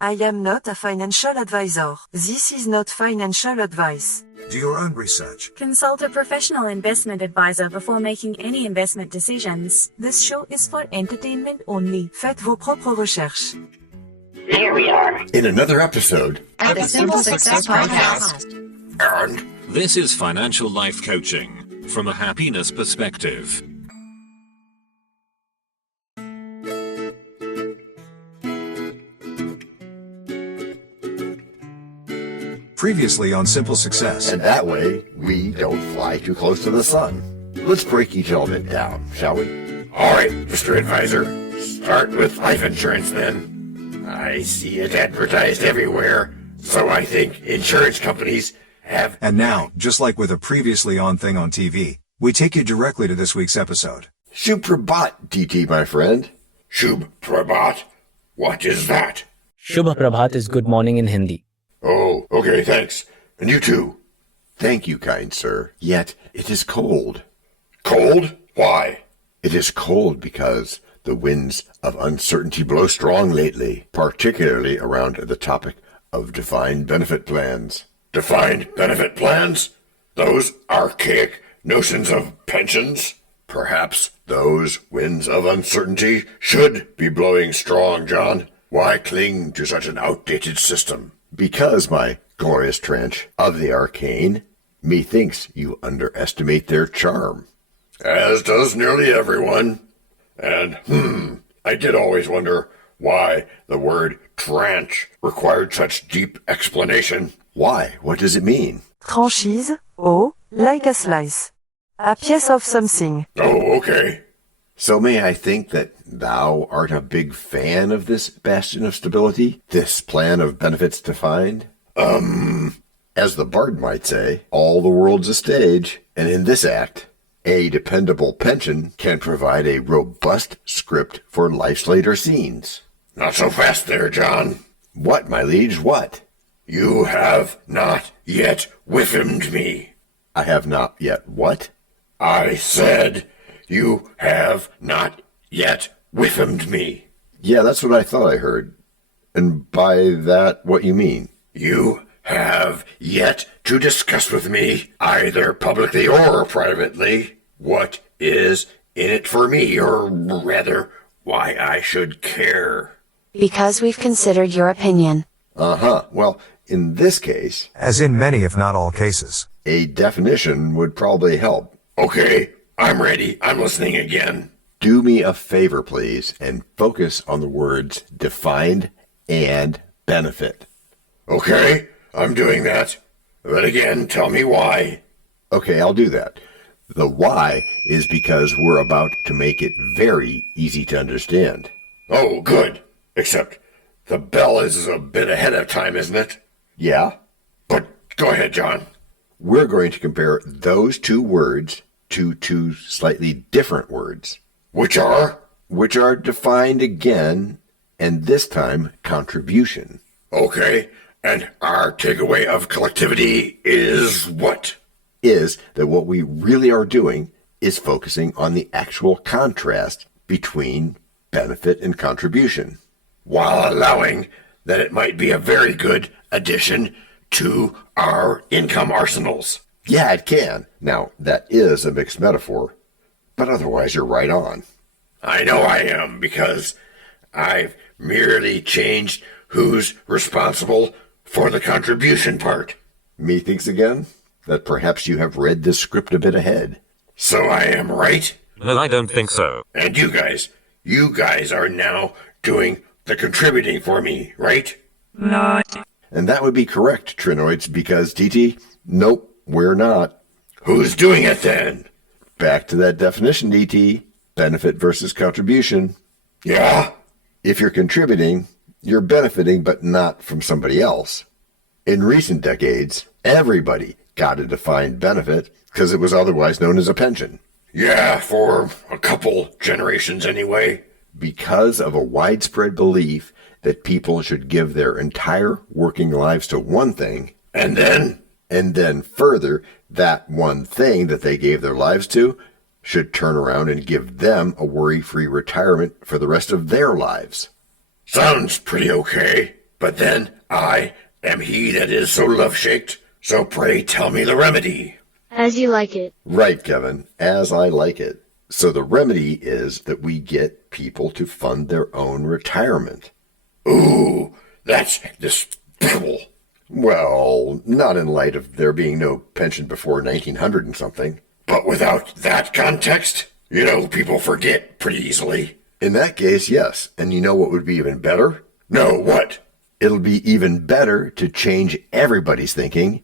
I am not a financial advisor. This is not financial advice. Do your own research. Consult a professional investment advisor before making any investment decisions. This show is for entertainment only. Faites vos propres recherches. Here we are in another episode of the Simple Success Podcast. And this is financial life coaching from a happiness perspective. Previously on Simple Success. And that way, we don't fly too close to the sun. Let's break each element down, shall we? All right, Mr. Advisor. Start with life insurance then. I see it advertised everywhere, so I think insurance companies have... And now, just like with a previously on thing on TV, we take you directly to this week's episode. Shub Prabhat, DT, my friend. Shub Prabhat? What is that? Shubha Prabhat is good morning in Hindi. Oh, okay, thanks. And you too. Thank you, kind sir. Yet, it is cold. Cold? Why? It is cold because the winds of uncertainty blow strong lately, particularly around the topic of defined benefit plans. Defined benefit plans? Those archaic notions of pensions? Perhaps those winds of uncertainty should be blowing strong, John. Why cling to such an outdated system? Because, my glorious trench of the arcane, methinks you underestimate their charm. As does nearly everyone. And, I did always wonder why the word tranche required such deep explanation. Why? What does it mean? Franchise, oh, like a slice. A piece of something. Oh, okay. So may I think that thou art a big fan of this bastion of stability? This plan of benefits defined? As the bard might say, all the world's a stage, and in this act, a dependable pension can provide a robust script for life's later scenes. Not so fast there, John. What, my liege, what? You have not yet whiffed me. I have not yet what? I said... You have not yet whiffed me. Yeah, that's what I thought I heard. And by that, what you mean? You have yet to discuss with me, either publicly or privately, what is in it for me, or rather, why I should care. Because we've considered your opinion. Uh-huh. Well, in this case... As in many, if not all cases. A definition would probably help. Okay. I'm ready. I'm listening again. Do me a favor, please, and focus on the words defined and benefit. Okay, I'm doing that. But again, tell me why. Okay, I'll do that. The why is because we're about to make it very easy to understand. Oh, good. Except the bell is a bit ahead of time, isn't it? Yeah? But go ahead, John. We're going to compare those two words to two slightly different words. Which are? Which are defined again, and this time contribution. Okay, and our takeaway of collectivity is what? Is that what we really are doing is focusing on the actual contrast between benefit and contribution. While allowing that it might be a very good addition to our income arsenals. Yeah, it can. Now, that is a mixed metaphor, but otherwise you're right on. I know I am, because I've merely changed who's responsible for the contribution part. Methinks again that perhaps you have read this script a bit ahead. So I am right? No, I don't think so. And you guys are now doing the contributing for me, right? No. And that would be correct, Trinoids, because, DT, nope. We're not. Who's doing it then? Back to that definition, DT. Benefit versus contribution. Yeah? If you're contributing, you're benefiting, but not from somebody else. In recent decades, everybody got a defined benefit because it was otherwise known as a pension. Yeah, for a couple generations anyway. Because of a widespread belief that people should give their entire working lives to one thing. And then further, that one thing that they gave their lives to should turn around and give them a worry-free retirement for the rest of their lives. Sounds pretty okay. But then I am he that is so love-shaked, so pray tell me the remedy. As you like it. Right, Kevin, as I like it. So the remedy is that we get people to fund their own retirement. Ooh, that's despicable. Well, not in light of there being no pension before 1900 and something. But without that context, people forget pretty easily. In that case, yes. And you know what would be even better? No, what? It'll be even better to change everybody's thinking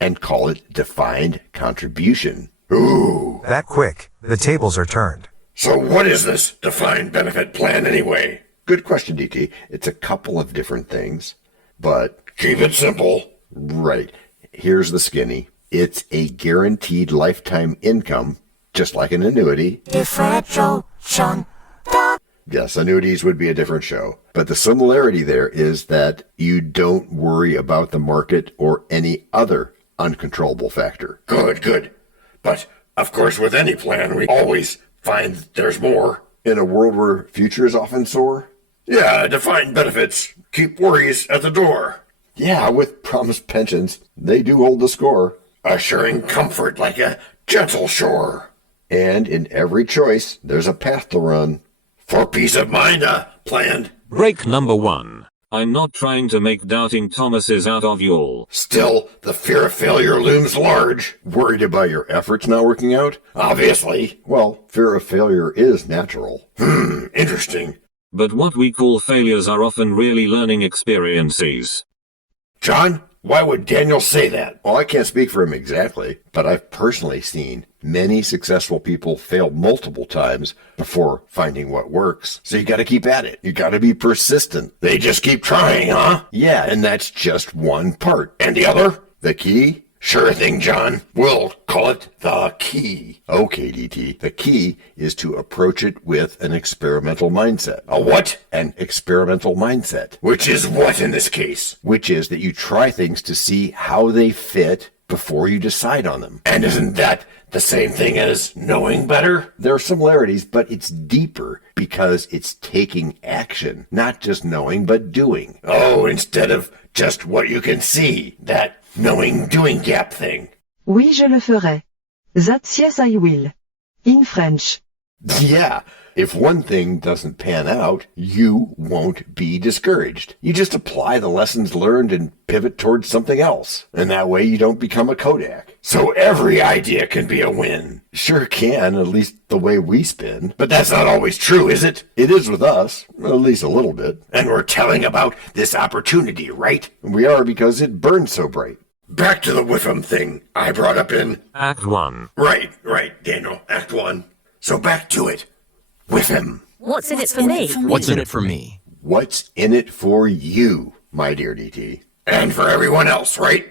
and call it defined contribution. Ooh. That quick, the tables are turned. So what is this defined benefit plan anyway? Good question, DT. It's a couple of different things, but... Keep it simple. Right. Here's the skinny. It's a guaranteed lifetime income, just like an annuity. Different show, Sean. Yes, annuities would be a different show. But the similarity there is that you don't worry about the market or any other uncontrollable factor. Good. But, of course, with any plan, we always find there's more. In a world where futures often soar? Yeah, defined benefits keep worries at the door. Yeah, with promised pensions, they do hold the score. Assuring comfort like a gentle shore. And in every choice, there's a path to run. For peace of mind, planned. Break number 1. I'm not trying to make doubting Thomases out of y'all. Still, the fear of failure looms large. Worried about your efforts not working out? Obviously. Well, fear of failure is natural. Interesting. But what we call failures are often really learning experiences. John, why would Daniel say that? Well, I can't speak for him exactly, but I've personally seen many successful people fail multiple times before finding what works. So you gotta keep at it. You gotta be persistent. They just keep trying, huh? Yeah, and that's just one part. And the other? The key? Sure thing, John. We'll call it the key. Okay, DT. The key is to approach it with an experimental mindset. A what? An experimental mindset. Which is what in this case? Which is that you try things to see how they fit before you decide on them. And isn't that the same thing as knowing better? There are similarities, but it's deeper because it's taking action, not just knowing, but doing. Oh, instead of just what you can see, that knowing-doing gap thing. Oui, je le ferai. That's yes, I will. In French. Yeah. If one thing doesn't pan out, you won't be discouraged. You just apply the lessons learned and pivot towards something else. And that way you don't become a Kodak. So every idea can be a win. Sure can, at least the way we spin. But that's not always true, is it? It is with us, at least a little bit. And we're telling about this opportunity, right? We are, because it burns so bright. Back to the Whiffum thing I brought up in... Act 1. Right, Daniel. Act 1. So back to it. Whiffum. What's in it for me? What's in it for me? What's in it for you, my dear DT? And for everyone else, right?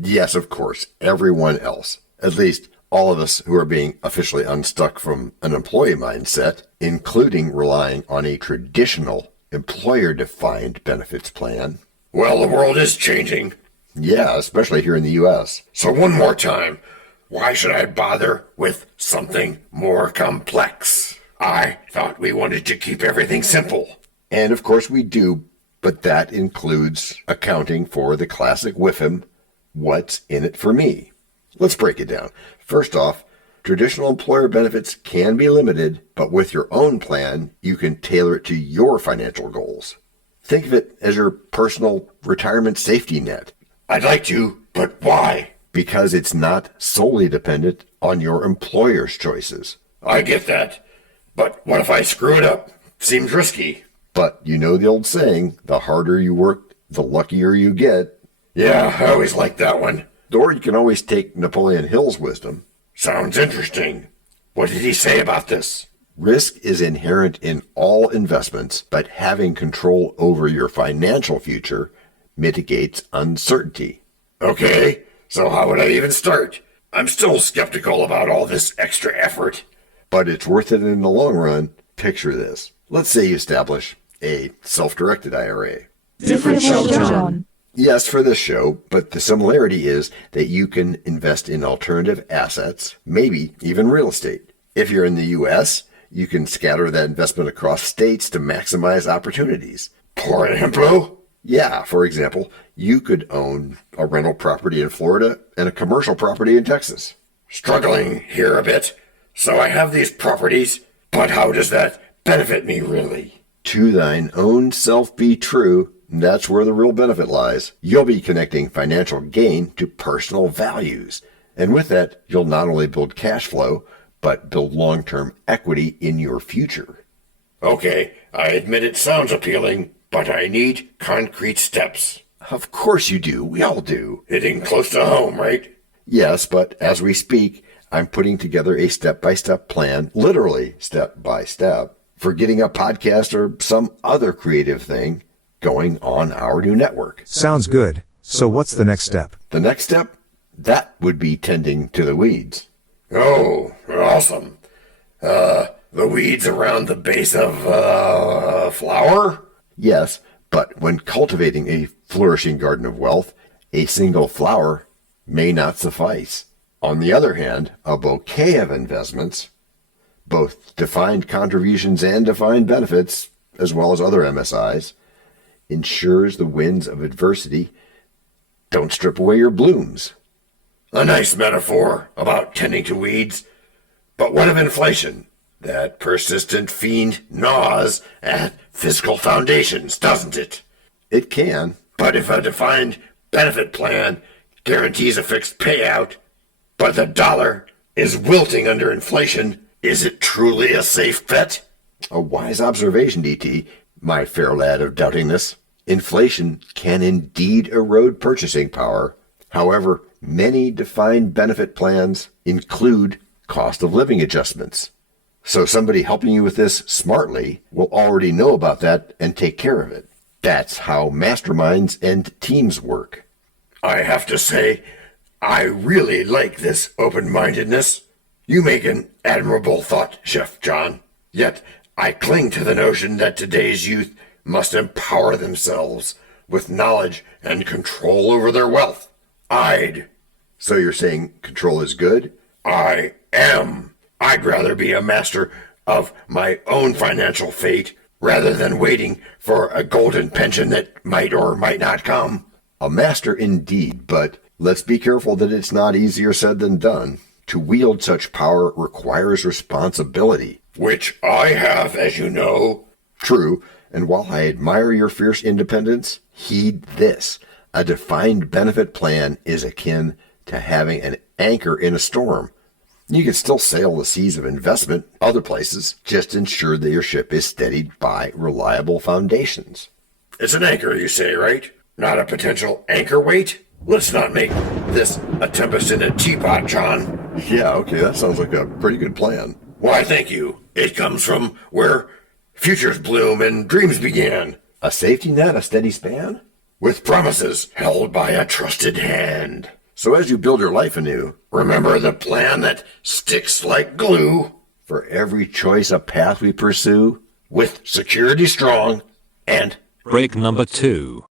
Yes, of course, everyone else. At least all of us who are being officially unstuck from an employee mindset, including relying on a traditional employer-defined benefits plan. Well, the world is changing. Yeah, especially here in the U.S. So one more time, why should I bother with something more complex? I thought we wanted to keep everything simple. And of course we do, but that includes accounting for the classic Whiffum, what's in it for me? Let's break it down. First off, traditional employer benefits can be limited, but with your own plan, you can tailor it to your financial goals. Think of it as your personal retirement safety net. I'd like to, but why? Because it's not solely dependent on your employer's choices. I get that. But what if I screw it up? Seems risky. But you know the old saying, the harder you work, the luckier you get. Yeah, I always liked that one. Or you can always take Napoleon Hill's wisdom. Sounds interesting. What did he say about this? Risk is inherent in all investments, but having control over your financial future mitigates uncertainty. Okay, so how would I even start? I'm still skeptical about all this extra effort. But it's worth it in the long run. Picture this. Let's say you establish a self-directed IRA. Different show, John. Yes, for this show, but the similarity is that you can invest in alternative assets, maybe even real estate. If you're in the U.S., you can scatter that investment across states to maximize opportunities. Por ejemplo? Yeah, for example, you could own a rental property in Florida and a commercial property in Texas. Struggling here a bit. So I have these properties, but how does that benefit me really? To thine own self be true. That's where the real benefit lies. You'll be connecting financial gain to personal values. And with that, you'll not only build cash flow, but build long-term equity in your future. Okay, I admit it sounds appealing, but I need concrete steps. Of course you do. We all do. Hitting close to home, right? Yes, but as we speak, I'm putting together a step-by-step plan, literally step-by-step, for getting a podcast or some other creative thing going on our new network. Sounds good. So what's the next step? The next step? That would be tending to the weeds. Oh, awesome. The weeds around the base of, flower? Yes, but when cultivating a flourishing garden of wealth, a single flower may not suffice. On the other hand, a bouquet of investments, both defined contributions and defined benefits, as well as other MSIs, ensures the winds of adversity don't strip away your blooms. A nice metaphor about tending to weeds. But what of inflation? That persistent fiend gnaws at fiscal foundations, doesn't it? It can. But if a defined benefit plan guarantees a fixed payout, but the dollar is wilting under inflation, is it truly a safe bet? A wise observation, DT, my fair lad of doubtingness. Inflation can indeed erode purchasing power. However, many defined benefit plans include cost of living adjustments. So somebody helping you with this smartly will already know about that and take care of it. That's how masterminds and teams work. I have to say, I really like this open-mindedness. You make an admirable thought, Chef John. Yet, I cling to the notion that today's youth must empower themselves with knowledge and control over their wealth. So you're saying control is good? I am. I'd rather be a master of my own financial fate rather than waiting for a golden pension that might or might not come. A master indeed, but let's be careful that it's not easier said than done. To wield such power requires responsibility. Which I have, as you know. True, and while I admire your fierce independence, heed this. A defined benefit plan is akin to having an anchor in a storm. You can still sail the seas of investment other places, just ensure that your ship is steadied by reliable foundations. It's an anchor, you say, right? Not a potential anchor weight? Let's not make this a tempest in a teapot, John. Yeah, okay, that sounds like a pretty good plan. Why, thank you. It comes from where futures bloom and dreams began. A safety net, a steady span? With promises held by a trusted hand. So as you build your life anew, remember the plan that sticks like glue. For every choice a path we pursue, with security strong, and break number 2.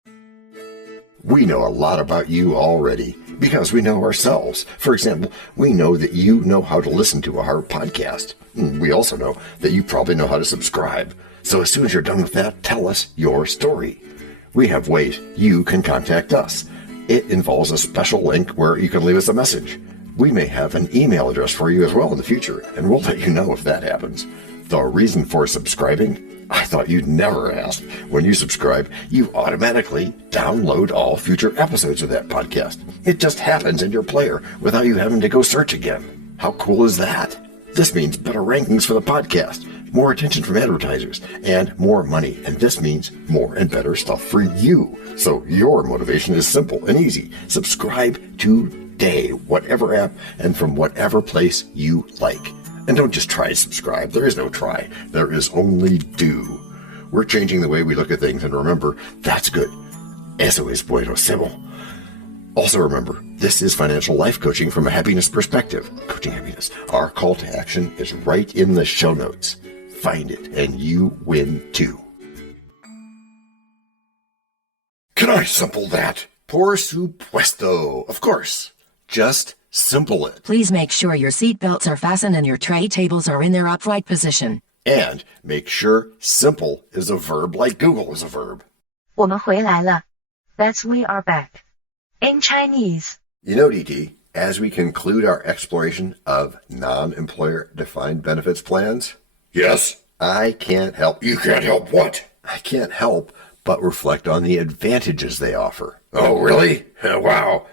We know a lot about you already because we know ourselves. For example, we know that you know how to listen to our podcast. We also know that you probably know how to subscribe. So as soon as you're done with that, tell us your story. We have ways you can contact us. It involves a special link where you can leave us a message. We may have an email address for you as well in the future, and we'll let you know if that happens. The reason for subscribing? I thought you'd never ask. When you subscribe, you automatically download all future episodes of that podcast. It just happens in your player without you having to go search again. How cool is that? This means better rankings for the podcast, more attention from advertisers, and more money. And this means more and better stuff for you. So your motivation is simple and easy. Subscribe today, whatever app and from whatever place you like. And don't just try to subscribe. There is no try. There is only do. We're changing the way we look at things, and remember, that's good. Eso es buenísimo. Also remember, this is financial life coaching from a happiness perspective. Coaching happiness. Our call to action is right in the show notes. Find it, and you win too. Can I simple that? Por supuesto. Of course. Just simple it. Please make sure your seatbelts are fastened and your tray tables are in their upright position. And make sure simple is a verb like Google is a verb. 我们回来了. That's we are back. In Chinese. You know, DT, as we conclude our exploration of non-employer defined benefits plans, Yes? I can't help. You can't help what? I can't help but reflect on the advantages they offer. Oh, really? Wow.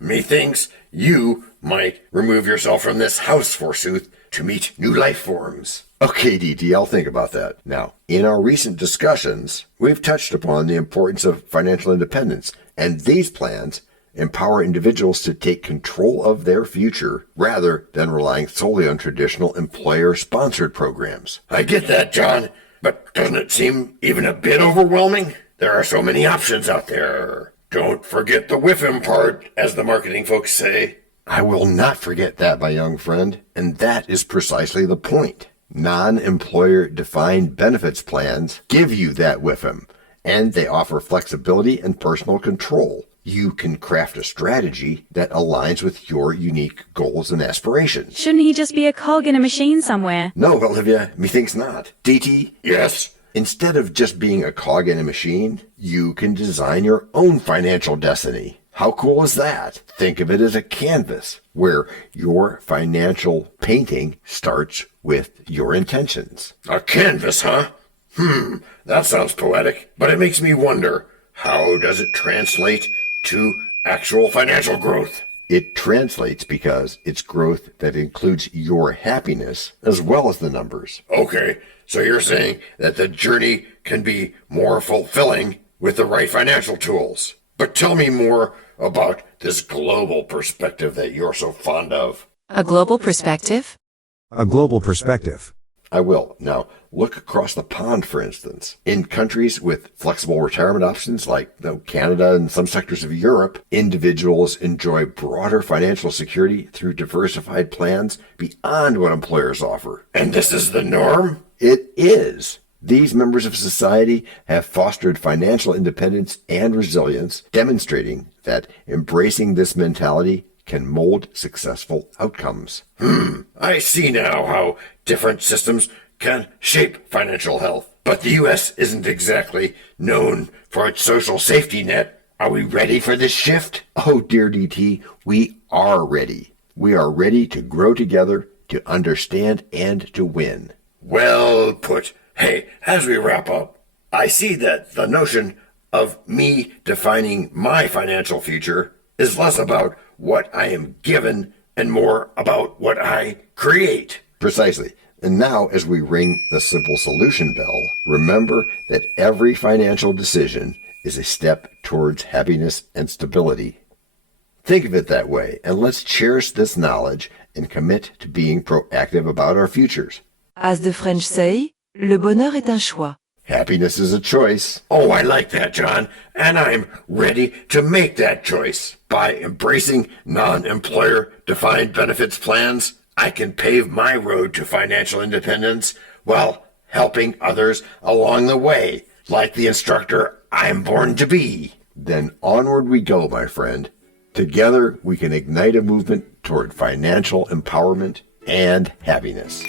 Methinks you might remove yourself from this house, forsooth, to meet new life forms. Okay, DT, I'll think about that. Now, in our recent discussions, we've touched upon the importance of financial independence, and these plans empower individuals to take control of their future rather than relying solely on traditional employer-sponsored programs. I get that, John, but doesn't it seem even a bit overwhelming? There are so many options out there. Don't forget the whiffing part, as the marketing folks say. I will not forget that, my young friend, and that is precisely the point. Non-employer defined benefits plans give you that whiffum, and they offer flexibility and personal control. You can craft a strategy that aligns with your unique goals and aspirations. Shouldn't he just be a cog in a machine somewhere? No, Olivia, methinks not. DT? Yes? Instead of just being a cog in a machine, you can design your own financial destiny. How cool is that? Think of it as a canvas where your financial painting starts with your intentions. A canvas, huh? That sounds poetic, but it makes me wonder, how does it translate to actual financial growth? It translates because it's growth that includes your happiness as well as the numbers. Okay, so you're saying that the journey can be more fulfilling with the right financial tools. But tell me more about this global perspective that you're so fond of. A global perspective? A global perspective. I will. Now, look across the pond, for instance. In countries with flexible retirement options like Canada and some sectors of Europe, individuals enjoy broader financial security through diversified plans beyond what employers offer. And this is the norm? It is. These members of society have fostered financial independence and resilience, demonstrating that embracing this mentality can mold successful outcomes. I see now how different systems can shape financial health. But the U.S. isn't exactly known for its social safety net. Are we ready for this shift? Oh, dear DT, we are ready. We are ready to grow together, to understand, and to win. Well put. Hey, as we wrap up, I see that the notion of me defining my financial future is less about what I am given and more about what I create. Precisely. And now, as we ring the simple solution bell, remember that every financial decision is a step towards happiness and stability. Think of it that way, and let's cherish this knowledge and commit to being proactive about our futures. As the French say, le bonheur est un choix. Happiness is a choice. Oh, I like that, John. And I'm ready to make that choice. By embracing non-employer defined benefits plans, I can pave my road to financial independence while helping others along the way, like the instructor I'm born to be. Then onward we go, my friend. Together we can ignite a movement toward financial empowerment and happiness.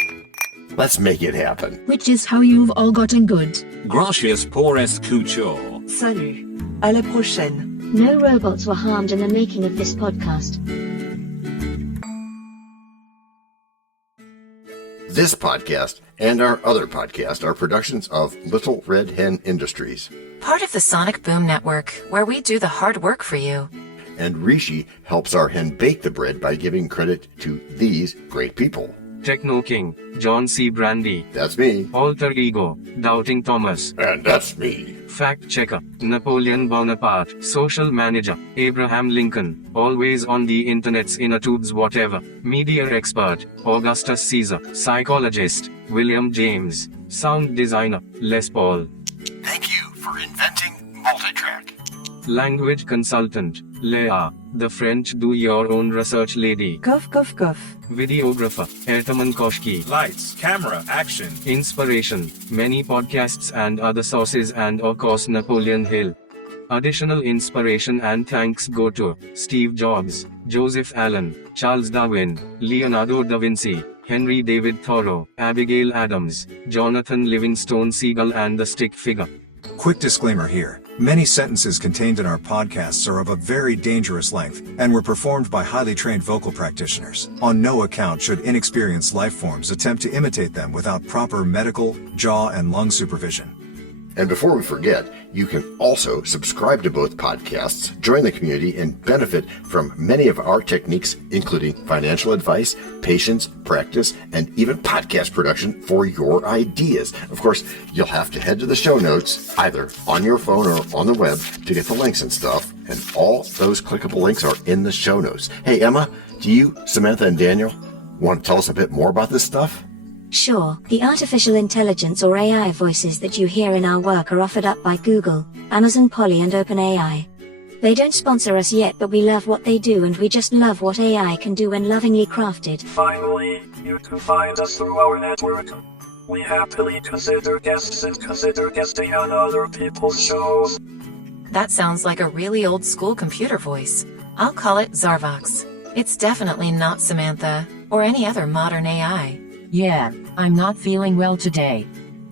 Let's make it happen. Which is how you've all gotten good. Gracias por escuchar. Salut. À la prochaine. No robots were harmed in the making of this podcast. This podcast and our other podcast are productions of Little Red Hen Industries. Part of the Sonic Boom Network, where we do the hard work for you. And Rishi helps our hen bake the bread by giving credit to these great people. Techno King, John C. Brandy. That's me. Alter Ego, Doubting Thomas. And that's me. Fact Checker, Napoleon Bonaparte. Social Manager, Abraham Lincoln. Always on the internet's inner tubes whatever. Media Expert, Augustus Caesar. Psychologist, William James. Sound Designer, Les Paul. Thank you for inventing multitrack. Language Consultant, Leah, the French do-your-own research lady. Cough, cough, cough. Videographer, Etomon Koshki. Lights, camera, action. Inspiration, many podcasts and other sources and of course Napoleon Hill. Additional inspiration and thanks go to Steve Jobs, Joseph Allen, Charles Darwin, Leonardo da Vinci, Henry David Thoreau, Abigail Adams, Jonathan Livingstone Seagull and the Stick Figure. Quick disclaimer here. Many sentences contained in our podcasts are of a very dangerous length and were performed by highly trained vocal practitioners. On no account should inexperienced life forms attempt to imitate them without proper medical, jaw, and lung supervision. And before we forget, you can also subscribe to both podcasts, join the community, and benefit from many of our techniques, including financial advice, patience, practice, and even podcast production for your ideas. Of course, you'll have to head to the show notes, either on your phone or on the web, to get the links and stuff. And all those clickable links are in the show notes. Hey, Emma, do you, Samantha, and Daniel want to tell us a bit more about this stuff? Sure, the artificial intelligence or AI voices that you hear in our work are offered up by Google, Amazon Polly, and OpenAI. They don't sponsor us yet, but we love what they do, and we just love what AI can do when lovingly crafted. Finally, you can find us through our network. We happily consider guests and consider guesting on other people's shows. That sounds like a really old school computer voice. I'll call it Zarvox. It's definitely not Samantha, or any other modern AI. Yeah, I'm not feeling well today.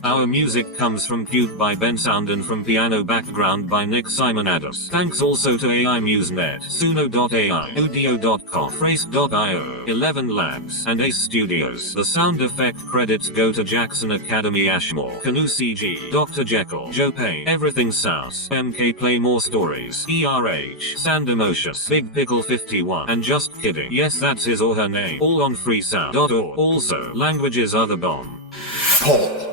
Our music comes from Cube by Ben Sound and from Piano Background by Nick Simonados. Thanks also to AI MuseNet, Suno.ai, Audio.com, Phrase.io, 11 Labs, and Ace Studios. The sound effect credits go to Jackson Academy Ashmore, Canoe CG, Dr. Jekyll, Joe Payne, Everything South, MK Play More Stories, ERH, Sand Emotions, Big Pickle 51, and Just Kidding. Yes, that's his or her name. All on freesound.org. Also, languages are the bomb. Paul.